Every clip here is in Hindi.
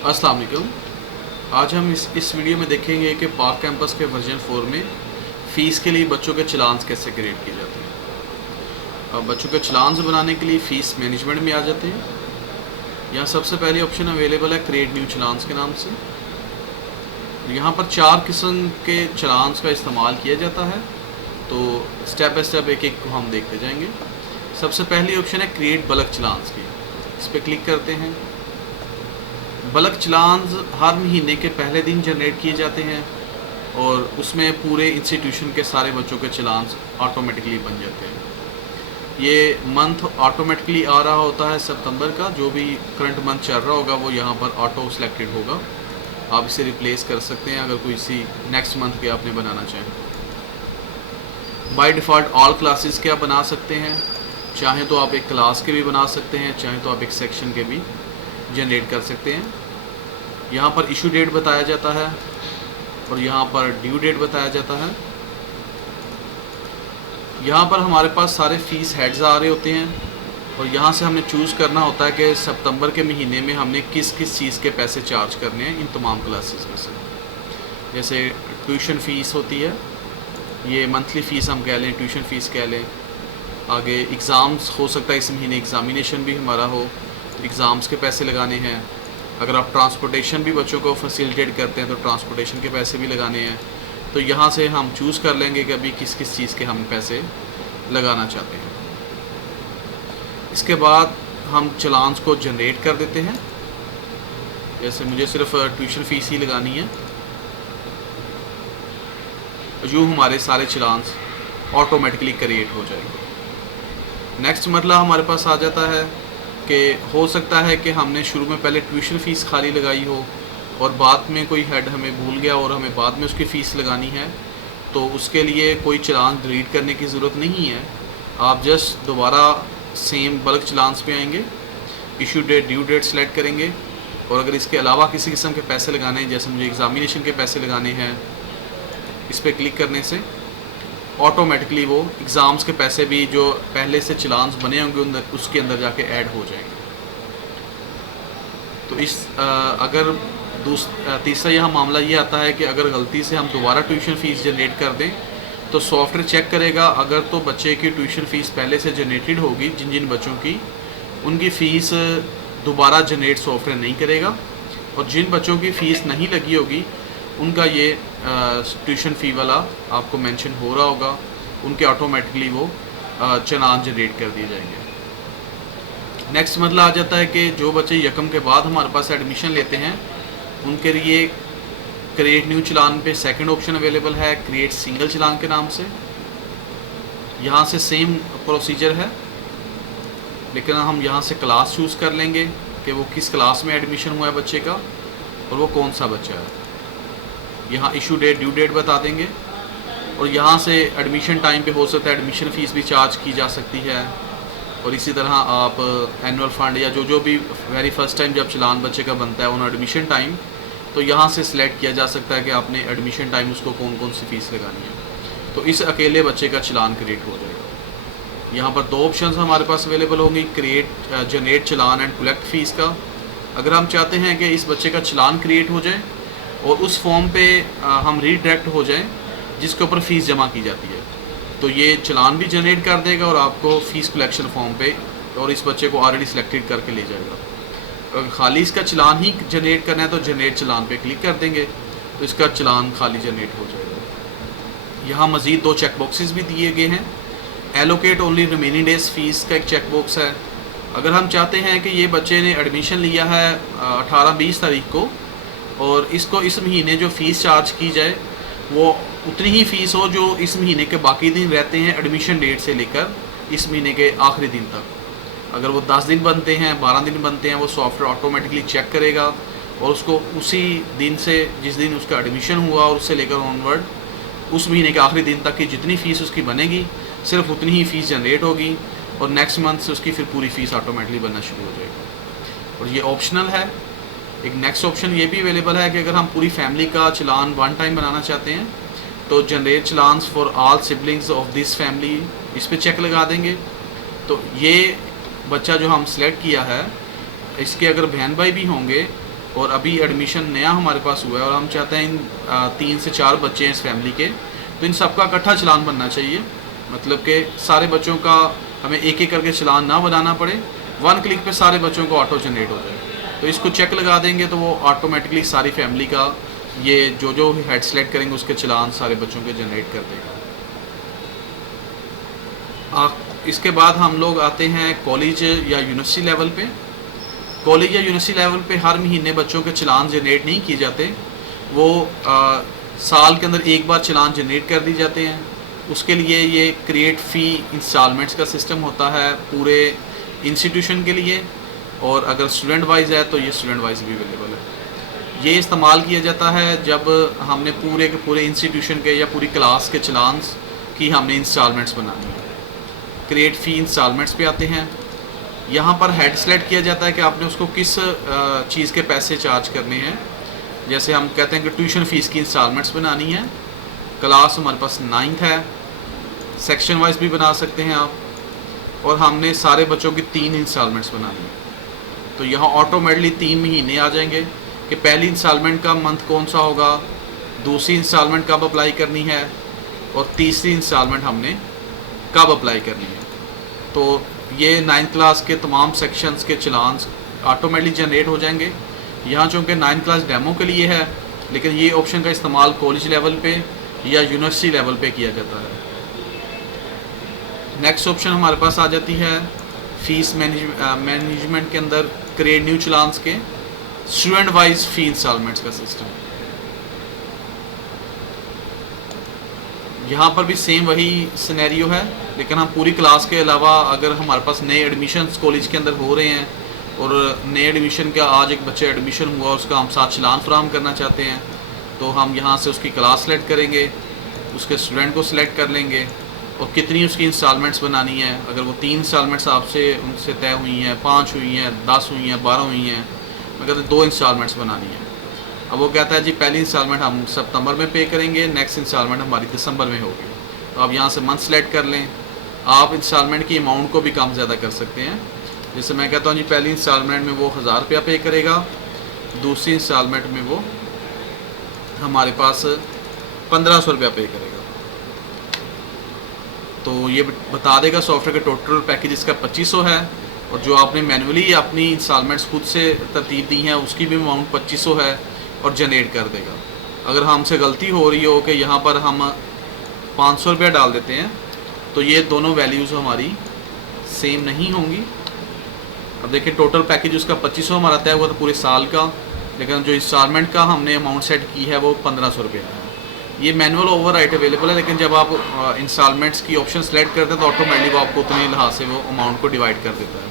अस्सलाम वालेकुम। आज हम इस वीडियो में देखेंगे कि पाक कैंपस के वर्जन 4 में फ़ीस के लिए बच्चों के चलान्स कैसे क्रिएट किए जाते हैं। अब बच्चों के चलान्स बनाने के लिए फ़ीस मैनेजमेंट में आ जाते हैं। यहाँ सबसे पहले ऑप्शन अवेलेबल है क्रिएट न्यू चलान्स के नाम से। यहाँ पर 4 किस्म के चलान्स का इस्तेमाल किया जाता है, तो स्टेप बाय स्टेप एक एक को हम देखते जाएंगे। सबसे पहली ऑप्शन है क्रिएट बल्क चलान्स की, इस पर क्लिक करते हैं। बल्क चलान्स हर महीने के पहले दिन जनरेट किए जाते हैं और उसमें पूरे इंस्टीट्यूशन के सारे बच्चों के चलान्स ऑटोमेटिकली बन जाते हैं। ये मंथ ऑटोमेटिकली आ रहा होता है सितंबर का, जो भी करंट मंथ चल रहा होगा वो यहाँ पर ऑटो सिलेक्टेड होगा। आप इसे रिप्लेस कर सकते हैं अगर कोई इसी नेक्स्ट मंथ के आपने बनाना चाहें। बाय डिफ़ॉल्ट ऑल क्लासेस के आप बना सकते हैं, चाहें तो आप एक क्लास के भी बना सकते हैं, चाहें तो आप एक सेक्शन के भी जनरेट कर सकते हैं। यहाँ पर इशू डेट बताया जाता है और यहाँ पर ड्यू डेट बताया जाता है। यहाँ पर हमारे पास सारे फ़ीस हेड्स आ रहे होते हैं और यहाँ से हमने चूज़ करना होता है कि सितंबर के महीने में हमने किस किस चीज़ के पैसे चार्ज करने हैं इन तमाम क्लासेस में से। जैसे ट्यूशन फ़ीस होती है, ये मंथली फ़ीस हम कह लें, ट्यूशन फ़ीस कह लें। आगे एग्ज़ाम्स हो सकता है इस महीने एग्ज़ामिनेशन भी हमारा हो, एग्ज़ाम्स के पैसे लगाने हैं। अगर आप ट्रांसपोर्टेशन भी बच्चों को फैसिलिटेट करते हैं तो ट्रांसपोर्टेशन के पैसे भी लगाने हैं। तो यहाँ से हम चूज़ कर लेंगे कि अभी किस किस चीज़ के हम पैसे लगाना चाहते हैं। इसके बाद हम चलान्स को जनरेट कर देते हैं। जैसे मुझे सिर्फ ट्यूशन फ़ीस ही लगानी है, यूँ हमारे सारे चलान्स ऑटोमेटिकली क्रिएट हो जाएंगे। नेक्स्ट मरला हमारे पास आ जाता है कि हो सकता है कि हमने शुरू में पहले ट्यूशन फ़ीस खाली लगाई हो और बाद में कोई हेड हमें भूल गया और हमें बाद में उसकी फ़ीस लगानी है, तो उसके लिए कोई चलान डिलीट करने की ज़रूरत नहीं है। आप जस्ट दोबारा सेम बल्क चलान्स पे आएंगे, issue date due date select करेंगे और अगर इसके अलावा किसी किस्म के पैसे लगाने हैं, जैसे मुझे एग्ज़ामिनेशन के पैसे लगाने हैं, इस पर क्लिक करने से ऑटोमेटिकली वो एग्ज़ाम्स के पैसे भी जो पहले से चलान्स बने होंगे उसके अंदर जाके ऐड हो जाएंगे। तो अगर तीसरा यहाँ मामला ये आता है कि अगर गलती से हम दोबारा ट्यूशन फ़ीस जनरेट कर दें तो सॉफ्टवेयर चेक करेगा। अगर तो बच्चे की ट्यूशन फ़ीस पहले से जनरेटेड होगी, जिन जिन बच्चों की, उनकी फ़ीस दोबारा जनरेट सॉफ्टवेयर नहीं करेगा और जिन बच्चों की फ़ीस नहीं लगी होगी उनका ये ट्यूशन फ़ी वाला आपको मेंशन हो रहा होगा, उनके ऑटोमेटिकली वो चलान जनरेट कर दिए जाएंगे। नेक्स्ट मतलब आ जाता है कि जो बच्चे यकम के बाद हमारे पास एडमिशन लेते हैं उनके लिए क्रिएट न्यू चलान पे सेकंड ऑप्शन अवेलेबल है क्रिएट सिंगल चलान के नाम से। यहाँ से सेम प्रोसीजर है, लेकिन हम यहाँ से क्लास चूज़ कर लेंगे कि वो किस क्लास में एडमिशन हुआ है बच्चे का और वो कौन सा बच्चा है। यहाँ इशू डेट ड्यू डेट बता देंगे और यहाँ से एडमिशन टाइम पे हो सकता है एडमिशन फ़ीस भी चार्ज की जा सकती है। और इसी तरह आप एनुअल फ़ंड या जो भी वेरी फर्स्ट टाइम जब चलान बच्चे का बनता है ऑन एडमिशन टाइम, तो यहाँ से सिलेक्ट किया जा सकता है कि आपने एडमिशन टाइम उसको कौन कौन सी फ़ीस लगानी है। तो इस अकेले बच्चे का चलान क्रिएट हो जाएगा। यहाँ पर 2 ऑप्शन हमारे पास अवेलेबल होंगी, create generate challan and collect fees का। अगर हम चाहते हैं कि इस बच्चे का चलान क्रिएट हो जाए और उस फॉर्म पे हम रीडायरेक्ट हो जाएं जिसके ऊपर फ़ीस जमा की जाती है, तो ये चलान भी जनरेट कर देगा और आपको फ़ीस कलेक्शन फॉर्म पे और इस बच्चे को ऑलरेडी सिलेक्टेड करके ले जाएगा। अगर खाली इसका चलान ही जनरेट करना है तो जनरेट चलान पे क्लिक कर देंगे तो इसका चलान खाली जनरेट हो जाएगा। यहाँ मज़ीद 2 चेक बॉक्सेस भी दिए गए हैं। Allocate only remaining days fees का एक चेक बॉक्स है। अगर हम चाहते हैं कि ये बच्चे ने एडमिशन लिया है 18-20 तारीख को और इसको इस महीने जो फ़ीस चार्ज की जाए वो उतनी ही फ़ीस हो जो इस महीने के बाकी दिन रहते हैं एडमिशन डेट से लेकर इस महीने के आखिरी दिन तक। अगर वो 10 दिन बनते हैं, 12 दिन बनते हैं, वो सॉफ्टवेयर ऑटोमेटिकली चेक करेगा और उसको उसी दिन से जिस दिन उसका एडमिशन हुआ और उससे लेकर ऑनवर्ड उस महीने के आखिरी दिन तक की जितनी फ़ीस उसकी बनेगी सिर्फ उतनी ही फ़ीस जनरेट होगी और नेक्स्ट मंथ से उसकी फिर पूरी फ़ीस ऑटोमेटिकली बनना शुरू हो जाएगी। और ये ऑप्शनल है। एक नेक्स्ट ऑप्शन ये भी अवेलेबल है कि अगर हम पूरी फैमिली का चलान वन टाइम बनाना चाहते हैं तो generate challans for all siblings of this family, इस पर चेक लगा देंगे। तो ये बच्चा जो हम सेलेक्ट किया है इसके अगर बहन भाई भी होंगे और अभी एडमिशन नया हमारे पास हुआ है और हम चाहते हैं इन 3 से 4 बच्चे हैं इस फैमिली के, तो इन सबका इकट्ठा चलान बनना चाहिए। मतलब कि सारे बच्चों का हमें एक एक करके चलान ना बनाना पड़े, 1 क्लिक पे सारे बच्चों को ऑटो जनरेट हो जाए। तो इसको चेक लगा देंगे तो वो ऑटोमेटिकली सारी फैमिली का ये जो हेड सेलेक्ट करेंगे उसके चलान सारे बच्चों के जनरेट कर देगा। इसके बाद हम लोग आते हैं कॉलेज या यूनिवर्सिटी लेवल पे। कॉलेज या यूनिवर्सिटी लेवल पे हर महीने बच्चों के चलान जनरेट नहीं किए जाते, वो साल के अंदर एक बार चलान जनरेट कर दी जाते हैं। उसके लिए ये क्रिएट फ़ी इंस्टॉलमेंट्स का सिस्टम होता है पूरे इंस्टीट्यूशन के लिए, और अगर स्टूडेंट वाइज है तो ये स्टूडेंट वाइज भी अवेलेबल है। ये इस्तेमाल किया जाता है जब हमने पूरे के पूरे इंस्टीट्यूशन के या पूरी क्लास के चलान्स की हमने इंस्टॉलमेंट्स बनानी है। क्रिएट फ़ी इंस्टॉलमेंट्स पे आते हैं। यहाँ पर हेड सेलेक्ट किया जाता है कि आपने उसको किस चीज़ के पैसे चार्ज करने हैं। जैसे हम कहते हैं कि ट्यूशन फ़ीस की इंस्टॉलमेंट्स बनानी है, क्लास हमारे पास 9th है, सेक्शन वाइज भी बना सकते हैं आप, और हमने सारे बच्चों की 3 इंस्टॉलमेंट्स बनानी है। तो यहाँ ऑटोमेटिकली 3 महीने आ जाएंगे कि पहली इंस्टॉलमेंट का मंथ कौन सा होगा, दूसरी इंस्टॉलमेंट कब अप्लाई करनी है, और तीसरी इंस्टॉलमेंट हमने कब अप्लाई करनी है। तो ये 9th क्लास के तमाम सेक्शंस के चलान्स ऑटोमेटिकली जनरेट हो जाएंगे। यहाँ चूँकि 9th क्लास डेमो के लिए है, लेकिन ये ऑप्शन का इस्तेमाल कॉलेज लेवल पे या यूनिवर्सिटी लेवल पे किया जाता है। नेक्स्ट ऑप्शन हमारे पास आ जाती है फ़ीस मैनेजमेंट के अंदर क्रिएट न्यू चलान्स के स्टूडेंट वाइज फ़ी इंस्टॉलमेंट्स का सिस्टम। यहाँ पर भी सेम वही सिनेरियो है, लेकिन हम पूरी क्लास के अलावा अगर हमारे पास नए एडमिशन्स कॉलेज के अंदर हो रहे हैं और नए एडमिशन का आज एक बच्चे एडमिशन हुआ उसका हम 7 चलान फराहम करना चाहते हैं, तो हम यहाँ से उसकी क्लास सेलेक्ट करेंगे, उसके स्टूडेंट को सिलेक्ट कर लेंगे और कितनी उसकी इंस्टॉलमेंट्स बनानी है। अगर वो 3 इंस्टॉलमेंट्स आपसे उनसे तय हुई हैं, 5 हुई हैं, 10 हुई हैं, 12 हुई हैं, मगर 2 इंस्टॉलमेंट्स बनानी है। अब वो कहता है जी पहली इंस्टॉलमेंट हम सितंबर में पे करेंगे, नेक्स्ट इंस्टॉलमेंट हमारी दिसंबर में होगी। तो आप यहाँ से मंथ सेलेक्ट कर लें। आप इंस्टॉलमेंट की अमाउंट को भी कम ज़्यादा कर सकते हैं। जैसे मैं कहता हूँ जी पहली इंस्टॉलमेंट में वो 1000 रुपया पे करेगा, दूसरी इंस्टॉलमेंट में वो हमारे पास 1500 रुपया पे करेगा। तो ये बता देगा सॉफ्टवेयर का टोटल पैकेज इसका 2500 है, और जो आपने मैनुअली अपनी इंस्टॉलमेंट्स खुद से तरतीब दी हैं उसकी भी अमाउंट 2500 है और जनरेट कर देगा। अगर हमसे गलती हो रही हो कि यहाँ पर हम 500 रुपया डाल देते हैं तो ये दोनों वैल्यूज़ हमारी सेम नहीं होंगी। अब देखिए टोटल पैकेज उसका 2500 हमारा तय हुआ था पूरे साल का, लेकिन जो इंस्टॉलमेंट का हमने अमाउंट सेट की है वो 1500 रुपया है। ये मैनुअल ओवरराइट अवेलेबल है, लेकिन जब आप इंस्टॉलमेंट्स की ऑप्शन सेलेक्ट करते हैं तो ऑटोमेटिकली वो आपको उतने लिहाज से वो अमाउंट को डिवाइड कर देता है।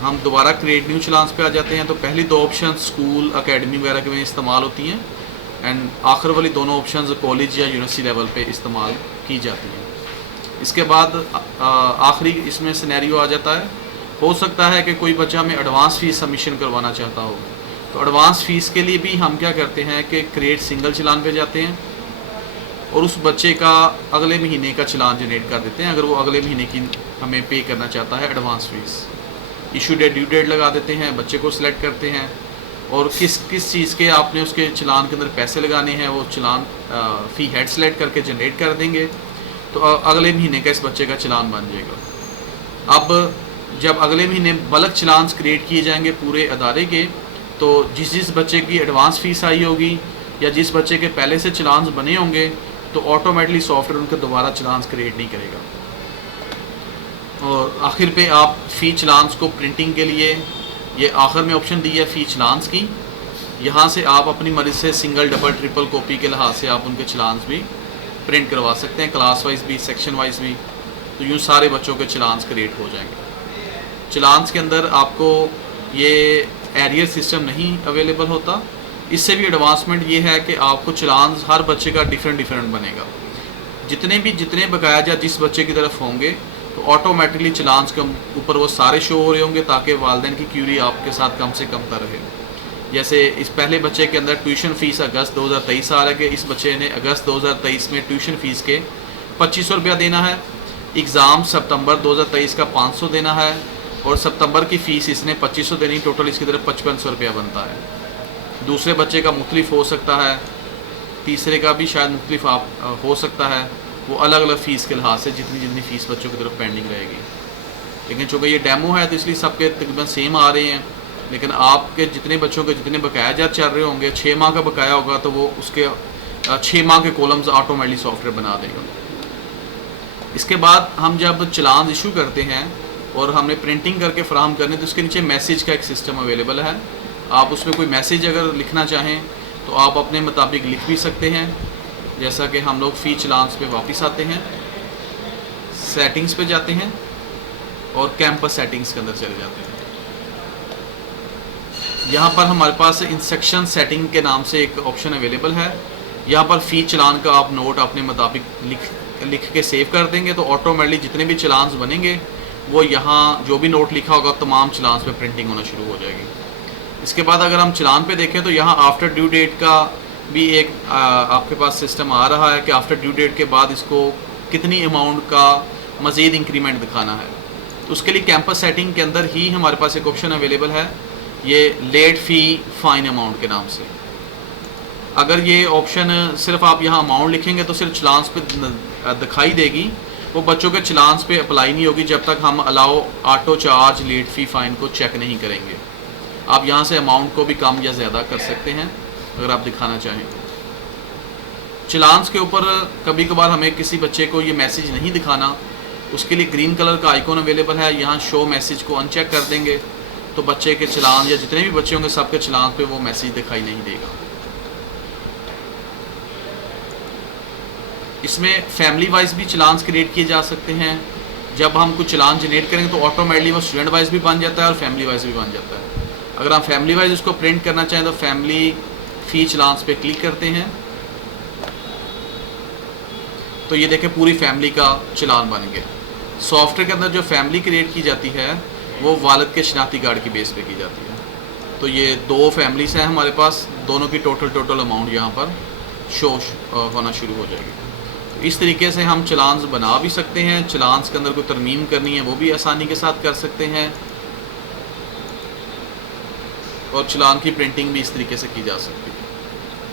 हम दोबारा क्रिएट न्यू चलान्स पे आ जाते हैं। तो पहली 2 ऑप्शन स्कूल अकेडमी वगैरह के में इस्तेमाल होती हैं, एंड आखिर वाली दोनों ऑप्शंस कॉलेज या यूनिवर्सिटी लेवल पे इस्तेमाल की जाती हैं। इसके बाद आखिरी इसमें सिनेरियो आ जाता है, हो सकता है कि कोई बच्चा हमें एडवांस फ़ीस सबमिशन करवाना चाहता हो। तो एडवांस फ़ीस के लिए भी हम क्या करते हैं कि क्रिएट सिंगल चलान पे जाते हैं और उस बच्चे का अगले महीने का चलान जनरेट कर देते हैं। अगर वो अगले महीने की हमें पे करना चाहता है advance fees, issue date due date लगा देते हैं, बच्चे को सिलेक्ट करते हैं और किस चीज़ के आपने उसके चलान के अंदर पैसे लगाने हैं वो चलान फ़ी हेड सेलेक्ट करके जनरेट कर देंगे, तो अगले महीने का इस बच्चे का चलान बन जाएगा। अब जब अगले महीने बल्क चलान्स क्रिएट किए जाएंगे पूरे अदारे के, तो जिस बच्चे की एडवांस फ़ीस आई होगी या जिस बच्चे के पहले से चलान्स बने होंगे तो ऑटोमेटिकली सॉफ्टवेयर उनके दोबारा चलान्स क्रिएट नहीं करेगा। और आखिर पे आप फ़ी चलान्स को प्रिंटिंग के लिए ये आखिर में ऑप्शन दी है फ़ी चलान्स की, यहाँ से आप अपनी मर्ज़ी से सिंगल डबल ट्रिपल कॉपी के लिहाज से आप उनके चलान्स भी प्रिंट करवा सकते हैं, क्लास वाइज भी सेक्शन वाइज भी। तो यूँ सारे बच्चों के चलान्स क्रिएट हो जाएंगे। चलान्स के अंदर आपको ये एरियर सिस्टम नहीं अवेलेबल होता। इससे भी एडवांसमेंट ये है कि आपको चलान्स हर बच्चे का डिफरेंट बनेगा। जितने बकाया जिस बच्चे की तरफ होंगे तो ऑटोमेटिकली चलान्स के ऊपर वो सारे शो हो रहे होंगे ताकि वालिदैन की क्यूरी आपके साथ कम से कम तर रहे। जैसे इस पहले बच्चे के अंदर ट्यूशन फ़ीस अगस्त 2023 आ रहा है कि इस बच्चे ने अगस्त 2023 में ट्यूशन फ़ीस के 2500 रुपया देना है, एग्ज़ाम सितंबर 2023 का 500 देना है और सितंबर की फ़ीस इसने 2500 देनी, टोटल इसकी तरफ 5500 रुपया बनता है। दूसरे बच्चे का मुख्तलिफ हो सकता है, तीसरे का भी शायद मुख्तलिफ आप हो सकता है, वो अलग अलग फ़ीस के लिहाज से जितनी जितनी फ़ीस बच्चों की तरफ पेंडिंग रहेगी। लेकिन चूँकि ये डेमो है तो इसलिए सबके तकरीबन सेम आ रहे हैं, लेकिन आपके जितने बच्चों के जितने बकाया जात चल रहे होंगे, 6 माह का बकाया होगा तो वो उसके 6 माह के कॉलम्स ऑटोमेटिकली सॉफ्टवेयर बना देगा। इसके बाद हम जब चलान इशू करते हैं और हमने प्रिंटिंग करके फ़राहम करने, तो उसके नीचे मैसेज का एक सिस्टम अवेलेबल है। आप उसमें कोई मैसेज अगर लिखना चाहें तो आप अपने मुताबिक लिख भी सकते हैं। जैसा कि हम लोग फ़ी चलान्स पे वापस आते हैं, सेटिंग्स पे जाते हैं और कैंपस सेटिंग्स के अंदर चले जाते हैं। यहाँ पर हमारे पास इंस्ट्रक्शन सेटिंग के नाम से एक ऑप्शन अवेलेबल है। यहाँ पर फ़ी चलान का आप नोट अपने मुताबिक लिख के सेव कर देंगे तो ऑटोमेटिकली जितने भी चलान्स बनेंगे वो यहाँ जो भी नोट लिखा होगा तमाम चलान्स पे प्रिंटिंग होना शुरू हो जाएगी। इसके बाद अगर हम चलान पे देखें तो यहाँ आफ्टर ड्यू डेट का भी एक आपके पास सिस्टम आ रहा है कि आफ्टर ड्यू डेट के बाद इसको कितनी अमाउंट का मज़ीद इंक्रीमेंट दिखाना है। तो उसके लिए कैंपस सेटिंग के अंदर ही हमारे पास एक ऑप्शन अवेलेबल है, ये लेट फ़ी फ़ाइन अमाउंट के नाम से। अगर ये ऑप्शन सिर्फ आप यहाँ अमाउंट लिखेंगे तो सिर्फ चलान्स पे दिखाई देगी, वो बच्चों के चलान्स पे अप्लाई नहीं होगी जब तक हम अलाउ ऑटो चार्ज लेट फ़ी फ़ाइन को चेक नहीं करेंगे। आप यहाँ से अमाउंट को भी कम या ज़्यादा कर सकते हैं अगर आप दिखाना चाहें। चलान्स के ऊपर कभी कभार हमें किसी बच्चे को ये मैसेज नहीं दिखाना, उसके लिए ग्रीन कलर का आइकॉन अवेलेबल है। यहाँ शो मैसेज को अनचेक कर देंगे तो बच्चे के चलान या जितने भी बच्चे होंगे सबके चलान पे वो मैसेज दिखाई नहीं देगा। इसमें फैमिली वाइज भी चलान्स क्रिएट किए जा सकते हैं। जब हम कुछ चलान जनरेट करेंगे तो ऑटोमेटिकली वो स्टूडेंट वाइज भी बन जाता है और फैमिली वाइज भी बन जाता है। अगर हम फैमिली वाइज उसको प्रिंट करना चाहें तो फैमिली फ़ी चलान्स पे क्लिक करते हैं तो ये देखें पूरी फैमिली का चलान बन गया। सॉफ्टवेयर के अंदर जो फैमिली क्रिएट की जाती है वो वालिद के शनाख्ती कार्ड की बेस पे की जाती है। तो ये 2 फैमिलीज़ हैं हमारे पास, दोनों की टोटल अमाउंट यहाँ पर शो होना शुरू हो जाएगी। इस तरीके से हम चलान्स बना भी सकते हैं। चलान्स के अंदर कोई तरमीम करनी है वो भी आसानी के साथ कर सकते हैं और चलान की प्रिंटिंग भी इस तरीके से की जा सकती है।